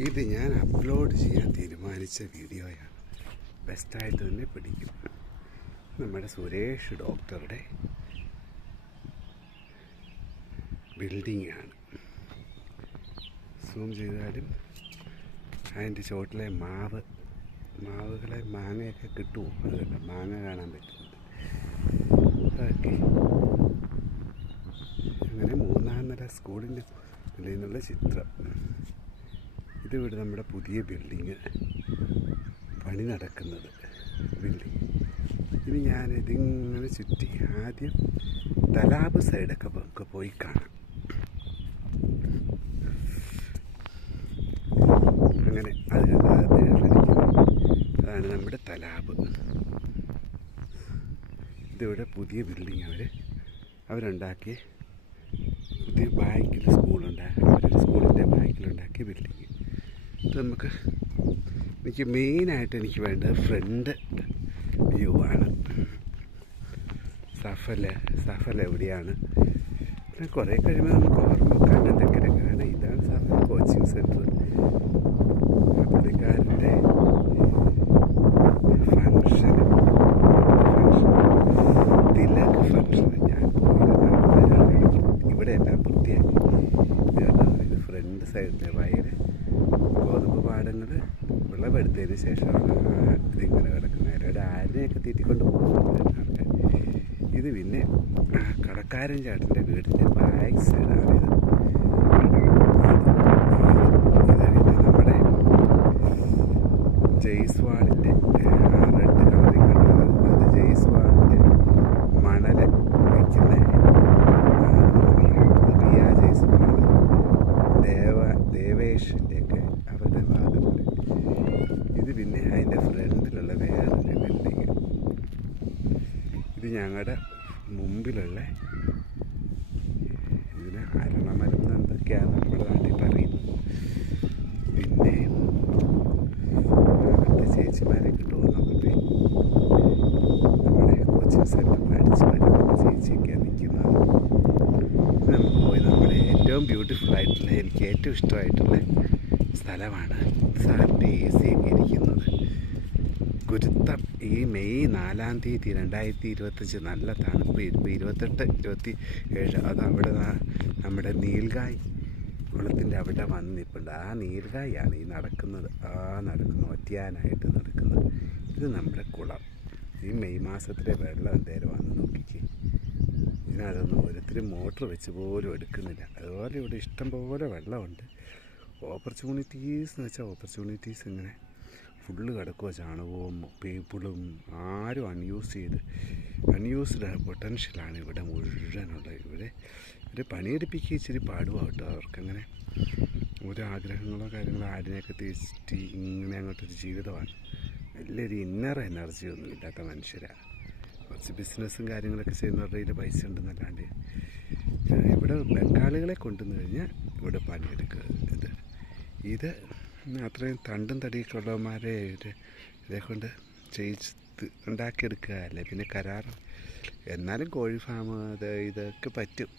ഇത് ഞാൻ അപ്ലോഡ് ചെയ്യാൻ തീരുമാനിച്ച വീഡിയോയാണ്. ബെസ്റ്റായിട്ട് തന്നെ പിടിക്കും. നമ്മുടെ സുരേഷ് ഡോക്ടറുടെ ബിൽഡിങ്ങാണ്. സൂം ചെയ്താലും അതിൻ്റെ ചുവട്ടിലെ മാവുകളെ മാങ്ങയൊക്കെ കിട്ടുമോ? അതല്ല, മാങ്ങ കാണാൻ പറ്റുന്നുണ്ട്. ഓക്കെ, അങ്ങനെ 3-ാം നില സ്കൂളിൻ്റെ നിലയിൽ നിന്നുള്ള ചിത്രം. ഇതിവിടെ നമ്മുടെ പുതിയ ബിൽഡിങ് പണി നടക്കുന്നത് ബിൽഡിങ്. ഇനി ഞാനിതിങ്ങനെ ചുറ്റി ആദ്യം തലാബ് സൈഡൊക്കെ പോയി കാണാം. അങ്ങനെ അതാണ് നമ്മുടെ തലാബ്. ഇതിവിടെ പുതിയ ബിൽഡിങ് അവരുണ്ടാക്കിയ പുതിയ ബാക്കിൽ അവരുടെ സ്കൂളിൻ്റെ ബാക്കിലുണ്ടാക്കിയ ബിൽഡിങ്. ഇത് എനിക്ക് മെയിനായിട്ട് എനിക്ക് വേണ്ടത് ഫ്രണ്ട് വ്യൂ ആണ്. സഫൽ എവിടെയാണ്? പിന്നെ കുറേ കഴിയുമ്പോൾ നമുക്ക് ഓർമ്മ കണ്ണന്തെക്കരൊക്കെ. കാരണം ഇതാണ് സഫൽ കോച്ചിങ് സെൻറ്റർ. പുള്ളിക്കാരൻ്റെ ഫങ്ഷൻ തിലക് ഫങ്ഷൻ ഞാൻ പോയിരുന്ന ഇവിടെ എല്ലാം വൃത്തിയാക്കി. ഇത് ഫ്രണ്ട് സൈഡിലെ വയൽ ഗോതമ്പ് പാടങ്ങൾ വിളവെടുത്തതിന് ശേഷമാണ് ഇതിങ്ങനെ കിടക്കുന്നത്. അവരുടെ ആരിനെയൊക്കെ തീറ്റിക്കൊണ്ട് പോകുന്നുണ്ട് ആൾക്കാർ. ഇത് പിന്നെ കടക്കാരൻ ചേട്ടൻ്റെ വീടിൻ്റെ ബാക്ക് സൈഡാണിത്. ഇത് പിന്നെ നമ്മുടെ ജയ്സ്വാളിൻ്റെ റെഡ് കളറിൽ കണ്ടത് അത് ജയ്സ്വാളിൻ്റെ മണൽ വയ്ക്കുന്ന റിയ ജയ്സ്വാൾ, ദേവേഷിൻ്റെയൊക്കെ അവരുടെ ഭാഗത്ത്. ഇത് പിന്നെ അതിൻ്റെ ഫ്രണ്ടിലുള്ള വേറൊരു ബിൽഡിങ്. ഇത് ഞങ്ങളുടെ മുമ്പിലുള്ള ഇതിന് അരണമരം എന്തൊക്കെയാണ് നമ്മുടെ നാട്ടിൽ പറയുന്നത്. പിന്നെ അങ്ങനത്തെ ചേച്ചിമാരെ കിട്ടുമോ നമുക്ക്? നമ്മുടെ കോച്ചിങ് സെൻറ്ററിൽ അടിച്ച് വരുന്ന ചേച്ചിയൊക്കെയാണ് നിൽക്കുന്നത്. നമുക്ക് പോയി നമ്മുടെ ഏറ്റവും ബ്യൂട്ടിഫുൾ ആയിട്ടുള്ള, എനിക്ക് ഏറ്റവും ഇഷ്ടമായിട്ടുള്ള സ്ഥലമാണ് സാറിൻ്റെ AC ഒക്കെ ഇരിക്കുന്നത്. ഗുരുത്തം. ഈ മെയ് 4-ാം തീയതി 2025 നല്ല തണുപ്പ്. ഇപ്പോൾ 28, 27. അത് അവിടെ നമ്മുടെ നീൽഗായ് കുളത്തിൻ്റെ അവിടെ വന്ന് നിൽപ്പുണ്ട്. ആ നീൽഗായാണ് ഈ നടക്കുന്നത്. ഒറ്റയാനായിട്ട് നടക്കുന്നത്. ഇത് നമ്മുടെ കുളം. ഈ മെയ് മാസത്തിലെ വെള്ളം എന്തേലും വന്ന് നോക്കിക്ക്. ഇതിനകത്തൊന്നും ഓരോരുത്തരും മോട്ടർ വെച്ച് പോലും എടുക്കുന്നില്ല. അതുപോലെ ഇവിടെ ഇഷ്ടംപോലെ വെള്ളമുണ്ട്. ഓപ്പർച്യൂണിറ്റീസ് എന്ന് വെച്ചാൽ ഓപ്പർച്യൂണിറ്റീസ് ഇങ്ങനെ ഫുള്ള് കിടക്കുക. ചാണകവും പീപ്പിളും ആരും അൺയൂസ്ഡ് പൊട്ടൻഷ്യലാണ് ഇവിടെ മുഴുവനുള്ളത്. ഇവിടെ പണിയെടുപ്പിക്കുക ഇച്ചിരി പാടുവാ കേട്ടോ. അവർക്കങ്ങനെ ഓരോ ആഗ്രഹങ്ങളോ കാര്യങ്ങളോ ആടിനെയൊക്കെ തീറ്റി ഇങ്ങനെ അങ്ങോട്ടൊരു ജീവിതമാണ്. വലിയൊരു ഇന്നർ എനർജി ഒന്നും ഇല്ലാത്ത മനുഷ്യരാണ്. കുറച്ച് ബിസിനസ്സും കാര്യങ്ങളൊക്കെ ചെയ്യുന്നവരുടെ കയ്യിൽ പൈസ ഉണ്ടെന്നല്ലാണ്ട് ഇവിടെ ബംഗാളികളെ കൊണ്ടുവന്ന് കഴിഞ്ഞാൽ ഇവിടെ പണിയെടുക്കുക. ഇത് അത്രയും തണ്ടും തടിയൊക്കെ ഉള്ളവന്മാരെ ഇതേ കൊണ്ട് ഉണ്ടാക്കിയെടുക്കുക അല്ലേ. പിന്നെ കരാർ. എന്നാലും കോഴി ഫാം ഇതൊക്കെ പറ്റും.